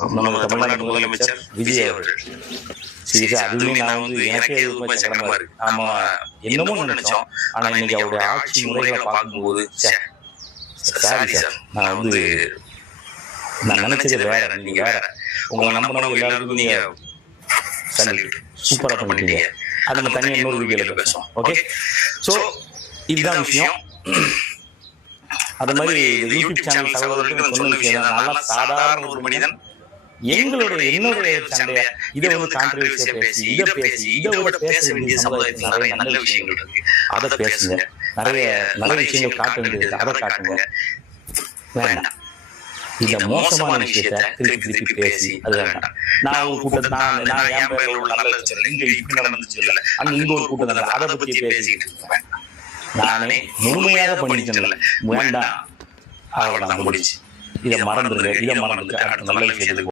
நம்ம தமிழ்நாடு முதலமைச்சர் விஜய் அவர்கள். சீரியஸா அதுவுமே நான் எனக்கே ரொம்ப சங்கடமா இருக்கு. நாம என்னமோ நினைச்சோம், ஆனா இன்னைக்கு அவருடைய ஆட்சி முறைகளை பார்க்கும்போது சாரி சார், நான் நினைச்சது வேற, நீங்க வேற. உங்களை நம்பினவங்க எல்லாருக்கும் நீங்க சூப்பரா பண்ணிட்டீங்க. அது நம்ம தனியாக இன்னொரு வீடியோல பேசுவோம். ஓகே, ஸோ இதுதான் விஷயம். அது மாதிரி யூடியூப் சேனல் சகோதரர்களுக்கு சொன்ன விஷயம் தான். நல்லா சாதாரண ஒரு மனிதன் என்னுடைய சண்டைய இதை கான்ட்ரவர்சியா பேசி இதை விட பேச வேண்டிய சமுதாயத்தில் நிறைய நல்ல விஷயங்கள் இருக்கு, அதை பேசுங்க. நிறைய நல்ல விஷயங்கள் காட்ட வேண்டியது, அதை காட்டுங்க. வேண்டாம் இந்த மோசமான விஷயத்த திருப்பி பேசி அது வேண்டாம். நான் ஒரு கூட்டத்தை நான் என் பேர்ல உள்ள நல்ல சொல்லல, இங்க இப்படி நடந்து சொல்லல, அங்க இங்க ஒரு கூட்டத்தை அதை பத்தி பேசிக்கிட்டு இருக்கேன். நானே முழுமையாக பண்ணிட்டேன்ல, வேண்டாம். அவ்வளவுதான் முடிச்சு. இதை மறந்துடுங்க, அடுத்த நல்ல விஷயத்துக்கு